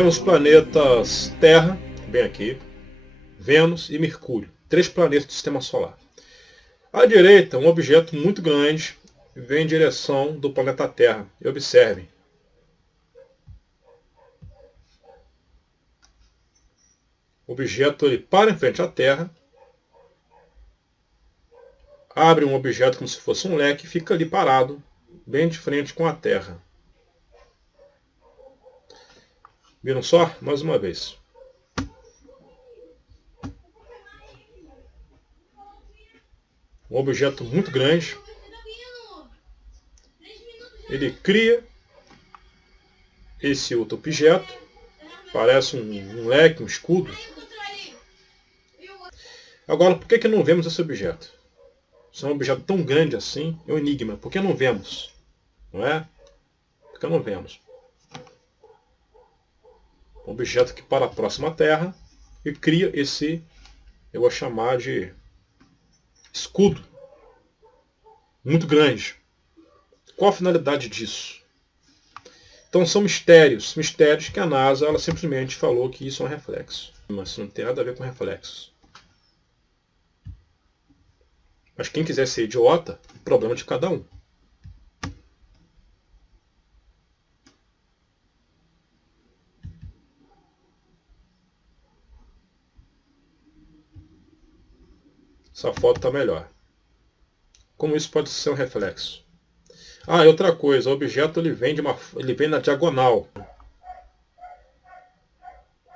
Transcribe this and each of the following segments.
vemos os planetas Terra, bem aqui, Vênus e Mercúrio, 3 planetas do Sistema Solar. À direita, um objeto muito grande vem em direção do planeta Terra. E observem. O objeto ele para em frente à Terra, abre um objeto como se fosse um leque e fica ali parado, bem de frente com a Terra. Viram só? Mais uma vez. Um objeto muito grande. Ele cria esse outro objeto. Parece um leque, um escudo. Agora, por que não vemos esse objeto? Se é um objeto tão grande assim, é um enigma. Por que não vemos? Não é? Por que não vemos? Um objeto que para próximo à Terra e cria esse, eu vou chamar de escudo. Muito grande. Qual a finalidade disso? Então são mistérios que a NASA ela simplesmente falou que isso é um reflexo. Mas isso não tem nada a ver com reflexos. Mas quem quiser ser idiota, problema de cada um. Essa foto está melhor. Como isso pode ser um reflexo? Ah, e outra coisa, o objeto ele vem na diagonal.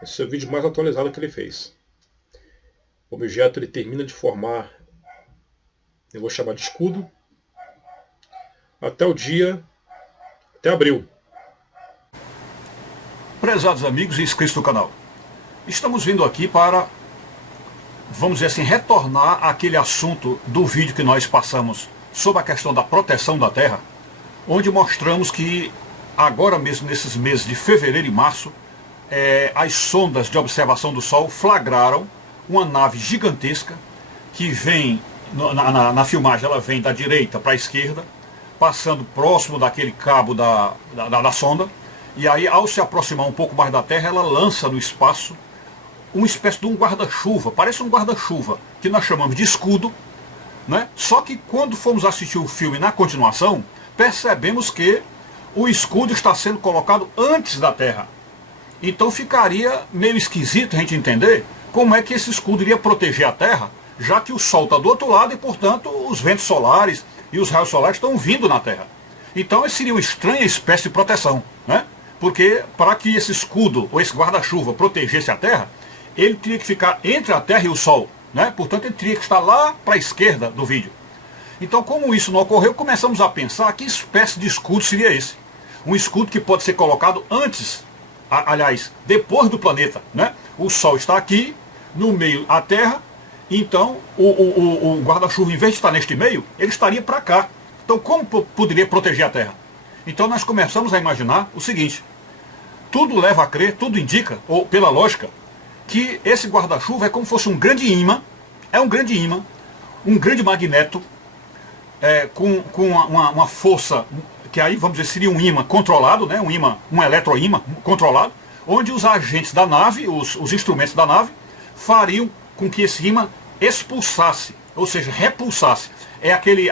Esse é o vídeo mais atualizado que ele fez. O objeto ele termina de formar, eu vou chamar de escudo, até abril. Prezados amigos e inscritos do canal, estamos vindo aqui para, vamos dizer assim, retornar àquele assunto do vídeo que nós passamos sobre a questão da proteção da Terra, onde mostramos que agora mesmo, nesses meses de fevereiro e março, as sondas de observação do Sol flagraram uma nave gigantesca que vem, na filmagem ela vem da direita para a esquerda, passando próximo daquele cabo da sonda, e aí ao se aproximar um pouco mais da Terra, ela lança no espaço uma espécie de um guarda-chuva, parece um guarda-chuva, que nós chamamos de escudo, né? Só que quando fomos assistir o filme na continuação, percebemos que o escudo está sendo colocado antes da Terra. Então ficaria meio esquisito a gente entender como é que esse escudo iria proteger a Terra, já que o Sol está do outro lado e, portanto, os ventos solares e os raios solares estão vindo na Terra. Então seria uma estranha espécie de proteção, né? Porque para que esse escudo ou esse guarda-chuva protegesse a Terra, ele teria que ficar entre a Terra e o Sol, né? Portanto, ele teria que estar lá para a esquerda do vídeo. Então, como isso não ocorreu, começamos a pensar que espécie de escudo seria esse. Um escudo que pode ser colocado antes, aliás, depois do planeta, né? O Sol está aqui, no meio a Terra, então o guarda-chuva, em vez de estar neste meio, ele estaria para cá. Então, como poderia proteger a Terra? Então, nós começamos a imaginar o seguinte: tudo leva a crer, tudo indica, ou pela lógica, que esse guarda-chuva é como se fosse um grande ímã, um grande magneto, com uma força, que aí vamos dizer seria um ímã controlado, né? Um eletroímã controlado, onde os agentes da nave, os instrumentos da nave, fariam com que esse ímã expulsasse, ou seja, repulsasse. É aquele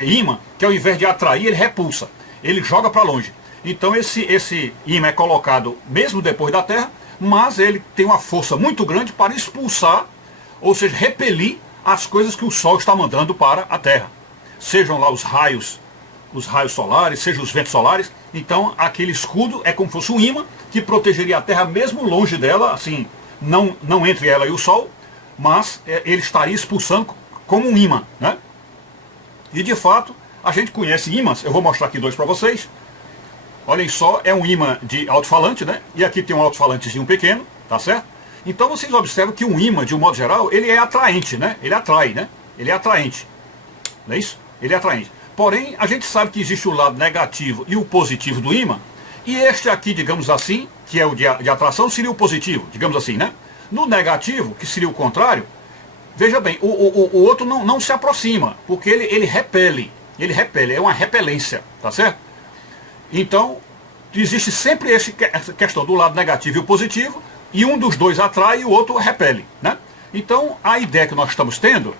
ímã que ao invés de atrair, ele repulsa, ele joga para longe. Então esse ímã é colocado mesmo depois da Terra, mas ele tem uma força muito grande para expulsar, ou seja, repelir as coisas que o Sol está mandando para a Terra. Sejam lá os raios solares, sejam os ventos solares. Então aquele escudo é como se fosse um ímã que protegeria a Terra mesmo longe dela, assim, não entre ela e o Sol, mas ele estaria expulsando como um ímã, né? E de fato, a gente conhece ímãs, eu vou mostrar aqui 2 para vocês. Olhem só, é um ímã de alto-falante, né? E aqui tem um alto-falantezinho pequeno, tá certo? Então vocês observam que um ímã, de um modo geral, ele é atraente, né? Ele atrai, né? Ele é atraente. Não é isso? Ele é atraente. Porém, a gente sabe que existe o lado negativo e o positivo do ímã. E este aqui, digamos assim, que é o de atração, seria o positivo, digamos assim, né? No negativo, que seria o contrário, veja bem, o outro não se aproxima, porque ele repele. Ele repele, é uma repelência, tá certo? Então, existe sempre essa questão do lado negativo e o positivo, e um dos dois atrai e o outro repele, né? Então, a ideia que nós estamos tendo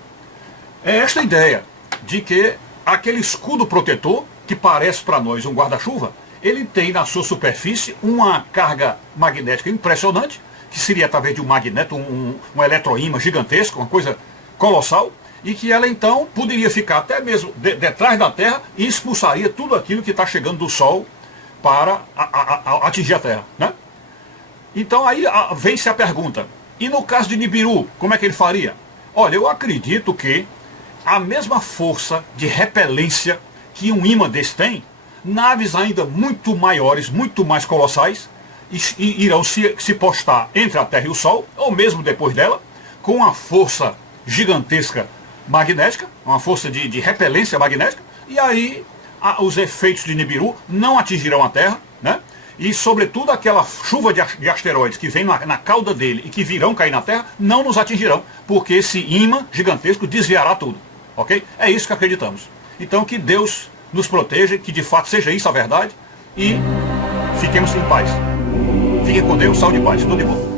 é esta ideia de que aquele escudo protetor, que parece para nós um guarda-chuva, ele tem na sua superfície uma carga magnética impressionante, que seria através de um magneto, um eletroímã gigantesco, uma coisa colossal, e que ela então poderia ficar até mesmo detrás da Terra e expulsaria tudo aquilo que está chegando do Sol para atingir a Terra, né? Então aí vem-se a pergunta, e no caso de Nibiru, como é que ele faria? Olha, eu acredito que a mesma força de repelência que um ímã desse tem, naves ainda muito maiores, muito mais colossais, irão se postar entre a Terra e o Sol, ou mesmo depois dela, com uma força gigantesca magnética, uma força de repelência magnética, e aí os efeitos de Nibiru não atingirão a Terra, né? E sobretudo aquela chuva de asteroides que vem na cauda dele e que virão cair na Terra, não nos atingirão, porque esse ímã gigantesco desviará tudo, ok? É isso que acreditamos. Então que Deus nos proteja, que de fato seja isso a verdade, e fiquemos em paz. Fiquem com Deus, saúde e paz, tudo de bom.